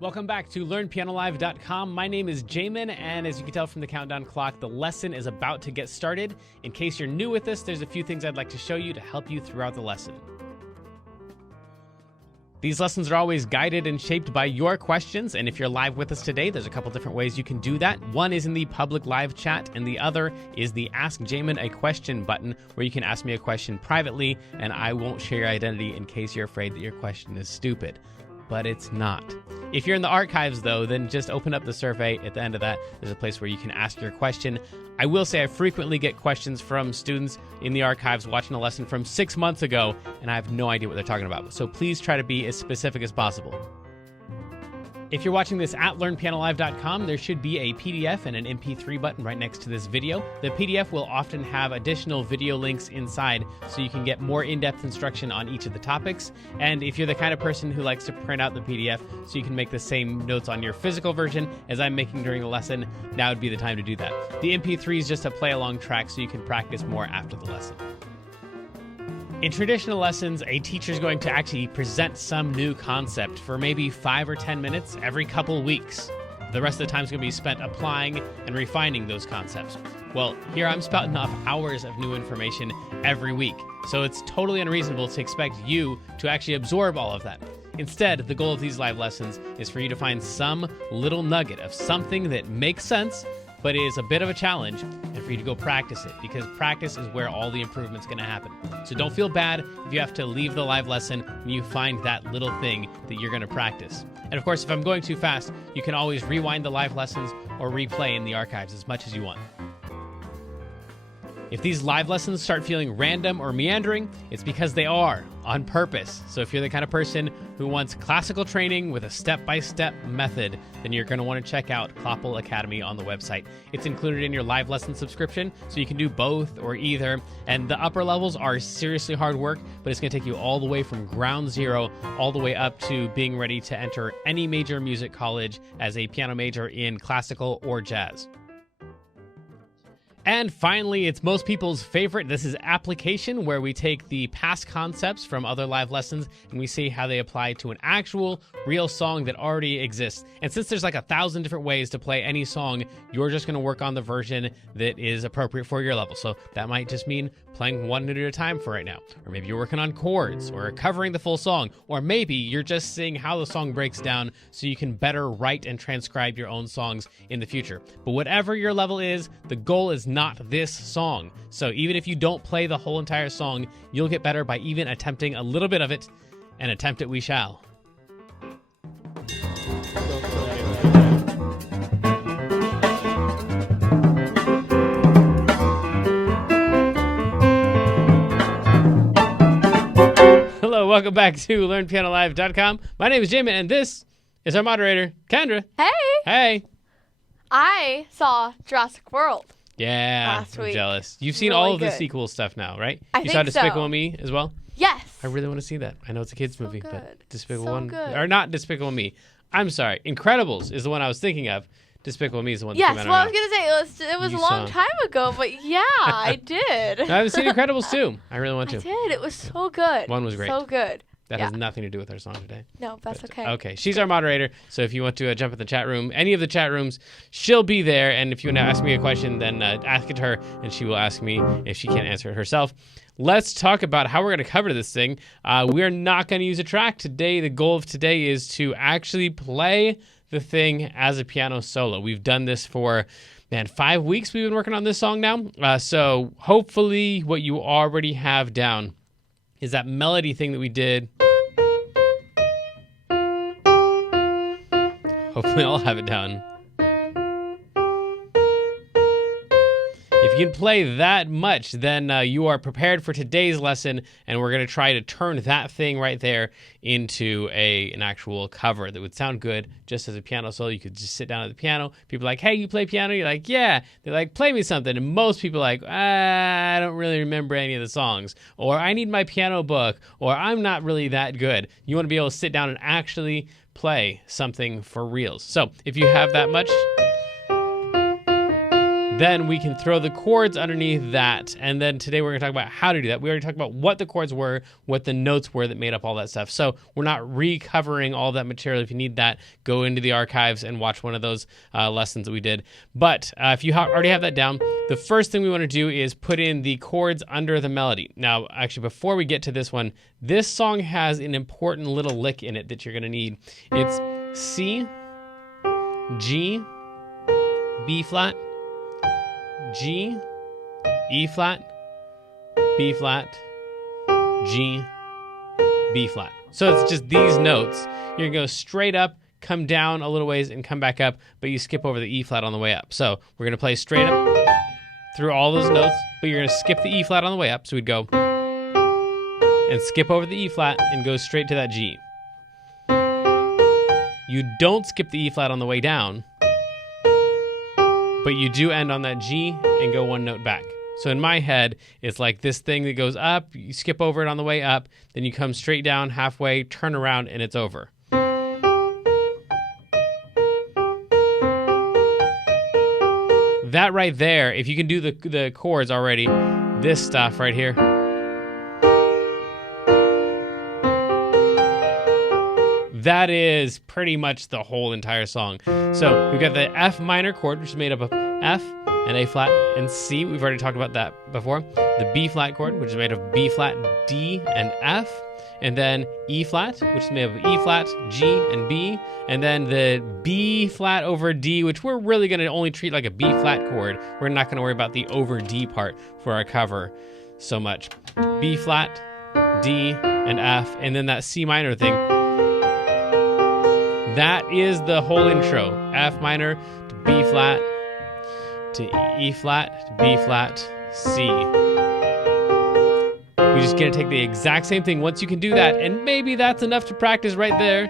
Welcome back to LearnPianoLive.com. My name is Jamin, and as you can tell from the countdown clock, the lesson is about to get started. In case you're new with this, there's a few things I'd like to show you to help you throughout the lesson. These lessons are always guided and shaped by your questions, and if you're live with us today, there's a couple different ways you can do that. One is in the public live chat, and the other is the Ask Jamin a Question button, where you can ask me a question privately, and I won't share your identity in case you're afraid that your question is stupid. But it's not. If you're in the archives, though, then just open up the survey. At the end of that, there's a place where you can ask your question. I will say I frequently get questions from students in the archives watching a lesson from 6 months ago, and I have no idea what they're talking about. So please try to be as specific as possible. If you're watching this at LearnPianoLive.com, there should be a PDF and an MP3 button right next to this video. The PDF will often have additional video links inside, so you can get more in-depth instruction on each of the topics. And if you're the kind of person who likes to print out the PDF so you can make the same notes on your physical version as I'm making during the lesson, now would be the time to do that. The MP3 is just a play-along track so you can practice more after the lesson. In traditional lessons, a teacher is going to actually present some new concept for maybe 5 or 10 minutes every couple weeks. The rest of the time is going to be spent applying and refining those concepts. Well, here I'm spouting off hours of new information every week, so it's totally unreasonable to expect you to actually absorb all of that. Instead, the goal of these live lessons is for you to find some little nugget of something that makes sense but is a bit of a challenge, and for you to go practice it, because practice is where all the improvement's going to happen. So don't feel bad if you have to leave the live lesson when you find that little thing that you're going to practice. And of course, if I'm going too fast, you can always rewind the live lessons or replay in the archives as much as you want. If these live lessons start feeling random or meandering, it's because they are, on purpose. So if you're the kind of person who wants classical training with a step-by-step method, then you're going to want to check out Kloppel Academy on the website. It's included in your live lesson subscription, so you can do both or either. And the upper levels are seriously hard work, but it's going to take you all the way from ground zero all the way up to being ready to enter any major music college as a piano major in classical or jazz. And finally, it's most people's favorite. This is application, where we take the past concepts from other live lessons and we see how they apply to an actual, real song that already exists. And since there's like 1,000 different ways to play any song, you're just going to work on the version that is appropriate for your level. So that might just mean playing one note at a time for right now. Or maybe you're working on chords or covering the full song. Or maybe you're just seeing how the song breaks down so you can better write and transcribe your own songs in the future. But whatever your level is, the goal is not this song. So even if you don't play the whole entire song, you'll get better by even attempting a little bit of it, and attempt it we shall. Hello, welcome back to LearnPianoLive.com. My name is Jamin, and this is our moderator, Kendra. Hey! Hey! I saw Jurassic World. Yeah, last week. I'm jealous. You've seen Really all of the good. sequel stuff now, right? I You think saw Despicable so. Me as well? Yes. I really want to see that. I know it's a kid's movie, good. but Despicable So One, good. or not Despicable Me. I'm sorry. Incredibles is the one I was thinking of. Despicable Me is the one that Yes, came out well, I now. was going to say, it was You a long saw. time ago, but yeah, I did. No, I haven't seen Incredibles 2. I really want I to. did. It was so good. One was great. So good. That yeah. has nothing to do with our song today. No, that's But, okay. Okay, she's our moderator, so if you want to jump in the chat room, any of the chat rooms, she'll be there, and if you want to ask me a question, then ask it to her, and she will ask me if she can't answer it herself. Let's talk about how we're going to cover this thing. We're not going to use a track today. The goal of today is to actually play the thing as a piano solo. We've done this for, 5 weeks we've been working on this song now, so hopefully what you already have down is that melody thing that we did. Hopefully I'll have it down. If you can play that much, then you are prepared for today's lesson, and we're going to try to turn that thing right there into an actual cover that would sound good just as a piano solo. You could just sit down at the piano. People are like, hey, you play piano? You're like, yeah. They're like, play me something. And most people are like, I don't really remember any of the songs. Or I need my piano book. Or I'm not really that good. You want to be able to sit down and actually play something for reals. So if you have that much, then we can throw the chords underneath that. And then today we're going to talk about how to do that. We already talked about what the chords were, what the notes were that made up all that stuff. So we're not recovering all that material. If you need that, go into the archives and watch one of those lessons that we did. But if you already have that down, the first thing we want to do is put in the chords under the melody. Now, actually, before we get to this one, this song has an important little lick in it that you're going to need. It's C, G, B flat, G, E flat, B flat, G, B flat. So it's just these notes. You're going to go straight up, come down a little ways, and come back up, but you skip over the E flat on the way up. So we're going to play straight up through all those notes, but you're going to skip the E flat on the way up. So we'd go and skip over the E flat and go straight to that G. You don't skip the E flat on the way down, but you do end on that G and go one note back. So in my head, it's like this thing that goes up, you skip over it on the way up, then you come straight down halfway, turn around, and it's over. That right there, if you can do the chords already, this stuff right here, that is pretty much the whole entire song. So we've got the F minor chord, which is made up of F and A flat and C. We've already talked about that before. The B flat chord, which is made of B flat, D, and F. And then E flat, which is made of E flat, G, and B. And then the B flat over D, which we're really going to only treat like a B flat chord. We're not going to worry about the over D part for our cover so much. B flat, D, and F. And then that C minor thing. That is the whole intro. F minor to B flat to E flat to B flat, C. We're just going to take the exact same thing. Once you can do that, and maybe that's enough to practice right there.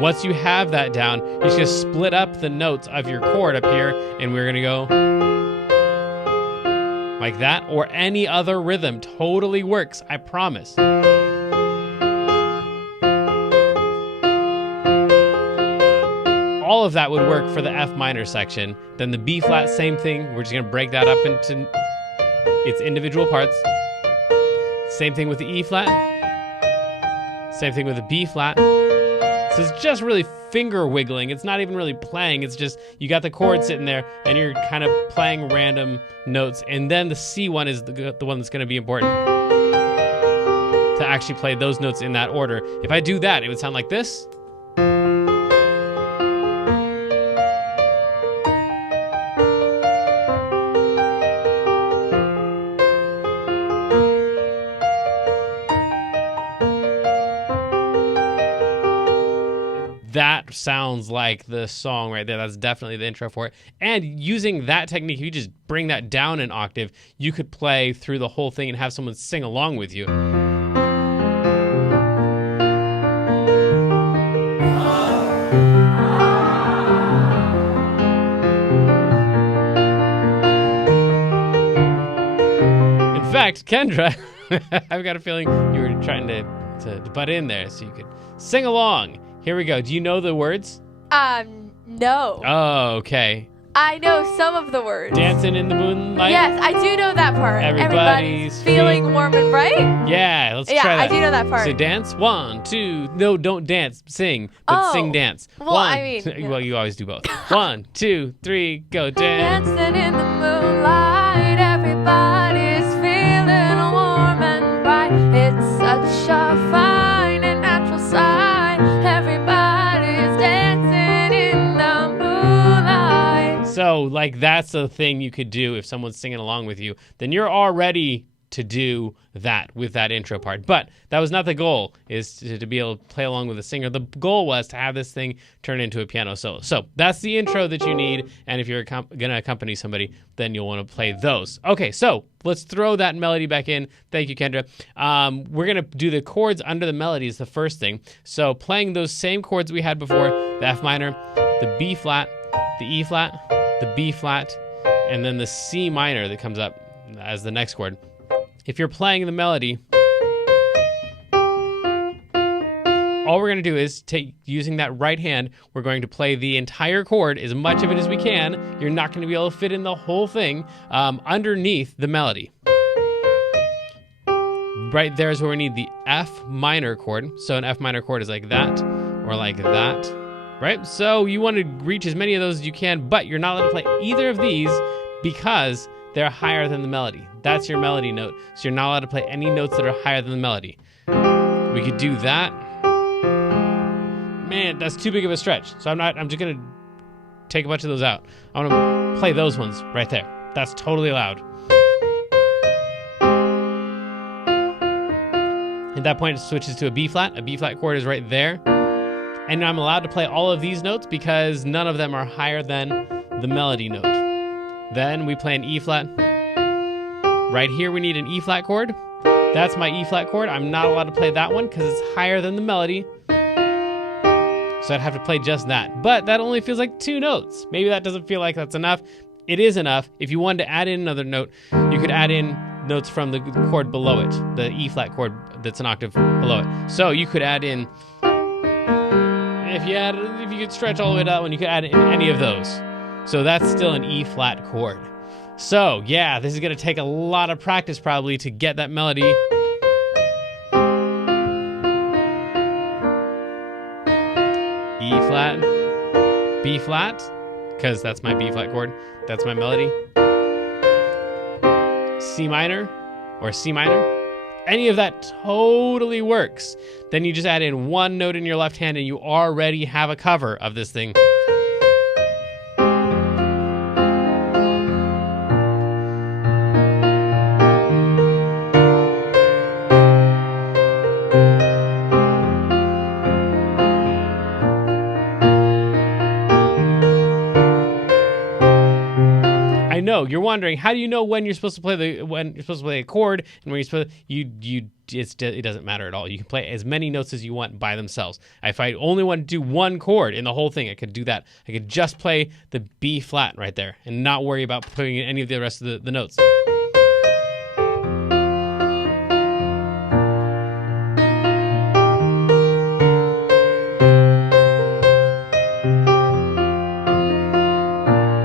Once you have that down, you're just going to split up the notes of your chord up here, and we're going to go like that, or any other rhythm. Totally works, I promise. All of that would work for the F minor section. Then the B flat, same thing. We're just going to break that up into its individual parts. Same thing with the E flat. Same thing with the B flat. So it's just really finger wiggling. It's not even really playing. It's just you got the chord sitting there and you're kind of playing random notes. And then the C one is the one that's going to be important to actually play those notes in that order. If I do that, it would sound like this. That sounds like the song right there. That's definitely the intro for it. And using that technique, if you just bring that down an octave, you could play through the whole thing and have someone sing along with you. In fact, Kendra, I've got a feeling you were trying to butt in there so you could sing along. Here we go. Do you know the words? No. Oh, okay. I know some of the words. Dancing in the moonlight? Yes, I do know that part. Everybody's feeling warm and bright? Yeah, let's try that. Yeah, I do know that part. So dance, 1, 2. No, don't dance. Sing, but sing, dance. Well, I mean... Yeah. Well, you always do both. 1, 2, 3, go dance. Dancing in the moonlight, everybody's feeling warm and bright. It's such a fine and natural sight. Everybody's dancing in the moonlight. So, like, that's the thing you could do if someone's singing along with you. Then you're all ready to do that with that intro part. But that was not the goal, is to be able to play along with the singer. The goal was to have this thing turn into a piano solo. So that's the intro that you need. And if you're going to accompany somebody, then you'll want to play those. Okay, so let's throw that melody back in. Thank you, Kendra. We're going to do the chords under the melody is the first thing. So playing those same chords we had before, the F minor, the B flat, the E flat, the B flat, and then the C minor that comes up as the next chord. If you're playing the melody, all we're going to do is using that right hand, we're going to play the entire chord, as much of it as we can. You're not going to be able to fit in the whole thing underneath the melody. Right there is where we need the F minor chord. So an F minor chord is like that or like that, right? So you want to reach as many of those as you can, but you're not allowed to play either of these because they're higher than the melody. That's your melody note. So you're not allowed to play any notes that are higher than the melody. We could do that. Man, that's too big of a stretch. So I'm just going to take a bunch of those out. I want to play those ones right there. That's totally allowed. At that point, it switches to a B flat. A B flat chord is right there. And I'm allowed to play all of these notes because none of them are higher than the melody note. Then we play an E flat. Right here, we need an E flat chord. That's my E flat chord. I'm not allowed to play that one because it's higher than the melody. So I'd have to play just that. But that only feels like 2 notes. Maybe that doesn't feel like that's enough. It is enough. If you wanted to add in another note, you could add in notes from the chord below it, the E flat chord that's an octave below it. So you could add in, if you could stretch all the way to that one, you could add in any of those. So that's still an E flat chord. So yeah, this is gonna take a lot of practice probably to get that melody. E flat, B flat, because that's my B flat chord, that's my melody. C minor or C minor, any of that totally works. Then you just add in 1 note in your left hand and you already have a cover of this thing. I know you're wondering, how do you know when you're supposed to play a chord and when you're supposed it doesn't matter at all. You can play as many notes as you want by themselves. If I only want to do 1 chord in the whole thing, I could do that. I could just play the B flat right there and not worry about putting in any of the rest of the notes.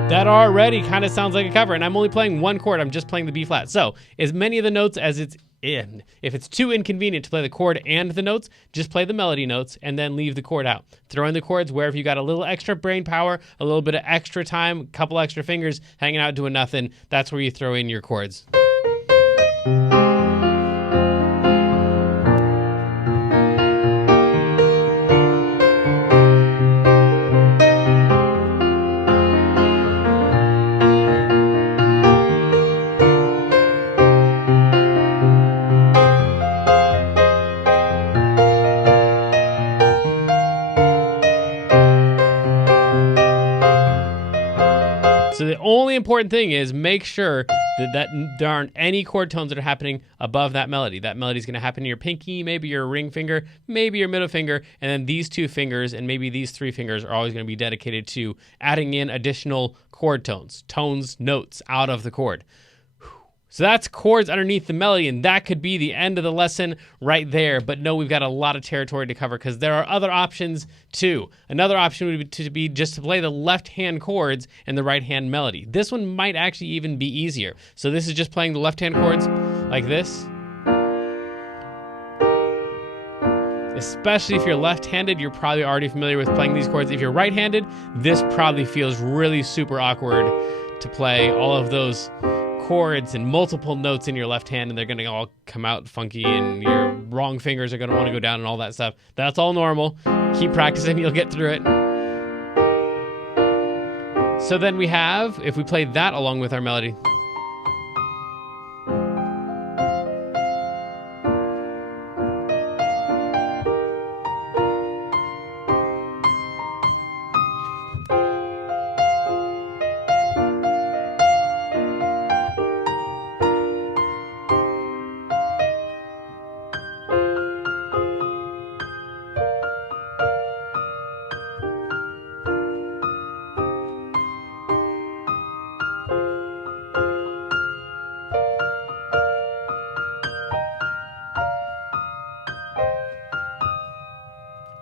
That already kind of sounds like a cover, and I'm only playing 1 chord. I'm just playing the B flat. So as many of the notes as it's in. If it's too inconvenient to play the chord and the notes, just play the melody notes and then leave the chord out. Throw in the chords wherever you got a little extra brain power, a little bit of extra time, a couple extra fingers hanging out doing nothing. That's where you throw in your chords. So the only important thing is make sure that there aren't any chord tones that are happening above that melody. That melody is going to happen in your pinky, maybe your ring finger, maybe your middle finger, and then these 2 fingers and maybe these 3 fingers are always going to be dedicated to adding in additional chord tones, notes out of the chord. So that's chords underneath the melody, and that could be the end of the lesson right there. But no, we've got a lot of territory to cover because there are other options too. Another option would be just to play the left-hand chords and the right-hand melody. This one might actually even be easier. So this is just playing the left-hand chords like this. Especially if you're left-handed, you're probably already familiar with playing these chords. If you're right-handed, this probably feels really super awkward to play all of those chords and multiple notes in your left hand, and they're going to all come out funky and your wrong fingers are going to want to go down and all that stuff. That's all normal. Keep practicing, you'll get through it. So then we have, if we play that along with our melody,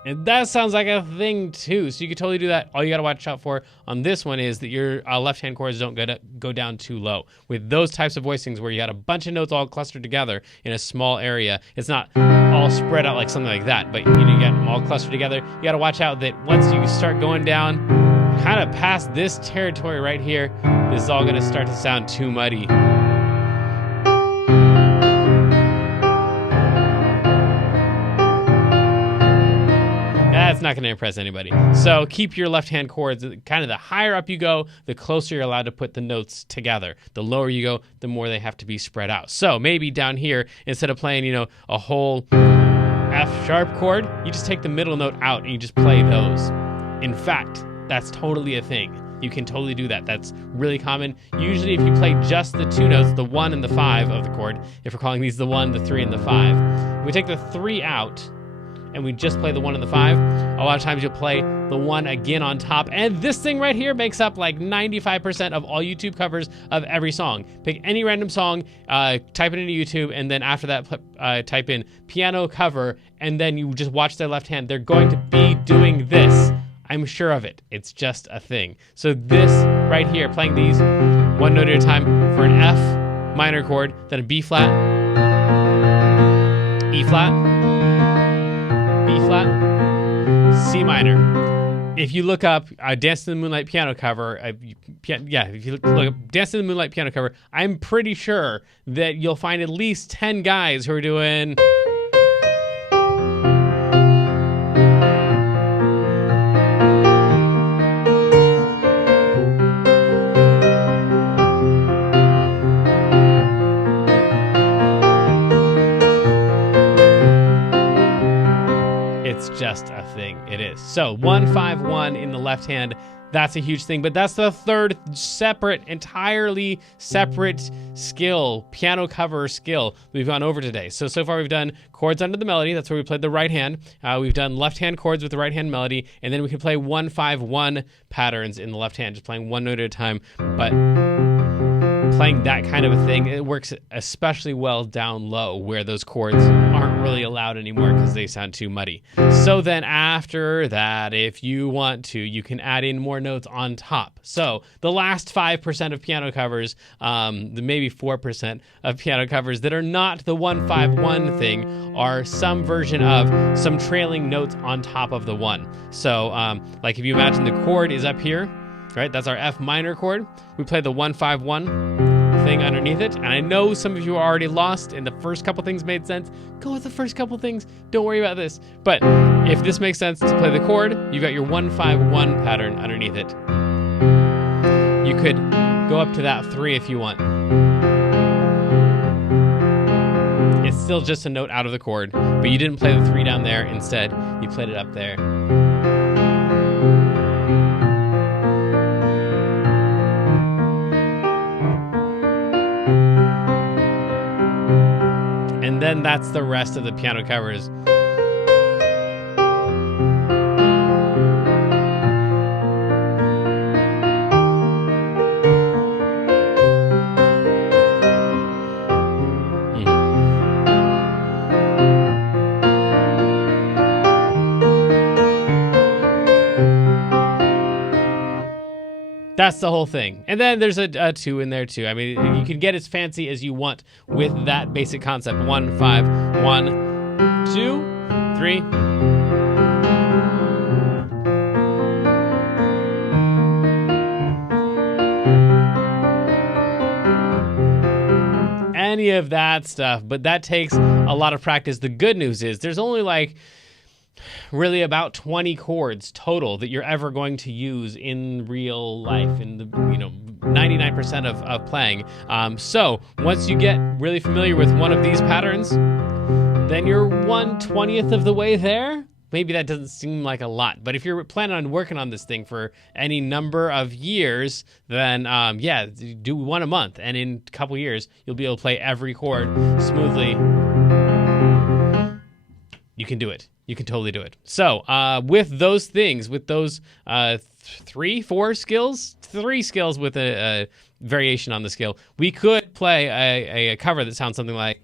And that sounds like a thing too. So you could totally do that. All you got to watch out for on this one is that your left-hand chords don't go down too low. With those types of voicings where you got a bunch of notes all clustered together in a small area, it's not all spread out like something like that, but you got them all clustered together. You got to watch out that once you start going down kind of past this territory right here, this is all going to start to sound too muddy. That's not going to impress anybody. So keep your left-hand chords, kind of the higher up you go, the closer you're allowed to put the notes together. The lower you go, the more they have to be spread out. So maybe down here, instead of playing, a whole F sharp chord, you just take the middle note out and you just play those. In fact, that's totally a thing. You can totally do that. That's really common. Usually if you play just the two notes, the 1 and the 5 of the chord, if we're calling these the 1, the 3, and the 5, we take the 3 out, and we just play the 1 and the 5, a lot of times you'll play the 1 again on top. And this thing right here makes up like 95% of all YouTube covers of every song. Pick any random song, type it into YouTube, and then after that, type in piano cover, and then you just watch their left hand. They're going to be doing this. I'm sure of it. It's just a thing. So this right here, playing these one note at a time for an F minor chord, then a B flat, E flat, B flat, C minor. If you look up Dance in the Moonlight piano cover, if you look up Dance in the Moonlight piano cover, I'm pretty sure that you'll find at least 10 guys who are doing... just a thing. It is. So 1, 5, 1 in the left hand, that's a huge thing, but that's the third entirely separate skill, piano cover skill we've gone over today. So far we've done chords under the melody. That's where we played the right hand. We've done left hand chords with the right hand melody, and then we can play 1, 5, 1 patterns in the left hand, just playing one note at a time. But playing that kind of a thing, it works especially well down low where those chords aren't really allowed anymore because they sound too muddy. So then after that, if you want to, you can add in more notes on top. So the last 5% of piano covers, maybe 4% of piano covers that are not the 1, 5, 1 thing are some version of some trailing notes on top of the 1. So like if you imagine the chord is up here, right? That's our F minor chord. We play the 1, 5, 1 thing underneath it. And I know some of you are already lost and the first couple things made sense. Go with the first couple things. Don't worry about this. But if this makes sense to play the chord, you've got your 1, 5, 1 pattern underneath it. You could go up to that 3 if you want. It's still just a note out of the chord, but you didn't play the 3 down there. Instead, you played it up there. And then that's the rest of the piano covers. That's the whole thing. And then there's a 2 in there too. I mean, you can get as fancy as you want with that basic concept. 1, 5, 1, 2, 3. Any of that stuff, but that takes a lot of practice. The good news is there's only like really about 20 chords total that you're ever going to use in real life, in the 99% of playing. So once you get really familiar with one of these patterns, then you're 1/20th of the way there. Maybe that doesn't seem like a lot, but if you're planning on working on this thing for any number of years, then do one a month, and in a couple years you'll be able to play every chord smoothly. You can do it. You can totally do it. So with those things, with those 3 skills with a variation on the scale, we could play a cover that sounds something like...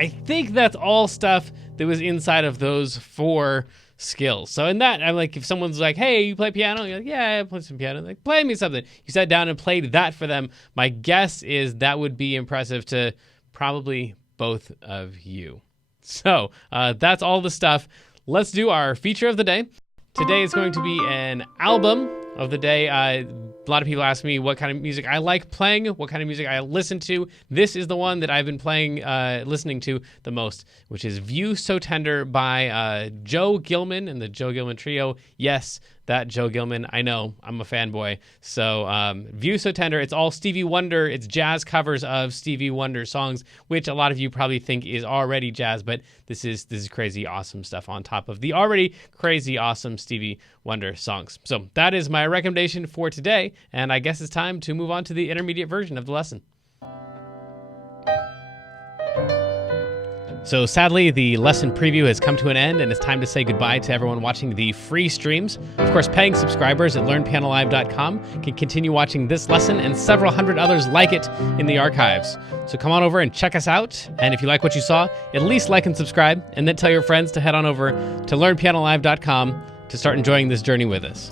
I think that's all stuff that was inside of those 4 skills. So in that, I'm like, if someone's like, hey, you play piano? You're like, yeah, I play some piano. Like, play me something. You sat down and played that for them. My guess is that would be impressive to probably both of you. So that's all the stuff. Let's do our feature of the day. Today is going to be an album of the day. A lot of people ask me what kind of music I like playing, what kind of music I listen to. This is the one that I've been listening to the most, which is View So Tender by Joe Gilman and the Joe Gilman Trio. Yes, that Joe Gilman. I know, I'm a fanboy. So View So Tender, it's all Stevie Wonder. It's jazz covers of Stevie Wonder songs, which a lot of you probably think is already jazz, but this is crazy awesome stuff on top of the already crazy awesome Stevie Wonder songs. So that is my recommendation for today, and I guess it's time to move on to the intermediate version of the lesson. So sadly, the lesson preview has come to an end, and it's time to say goodbye to everyone watching the free streams. Of course, paying subscribers at learnpianolive.com can continue watching this lesson and several hundred others like it in the archives. So come on over and check us out, and if you like what you saw, at least like and subscribe, and then tell your friends to head on over to learnpianolive.com to start enjoying this journey with us.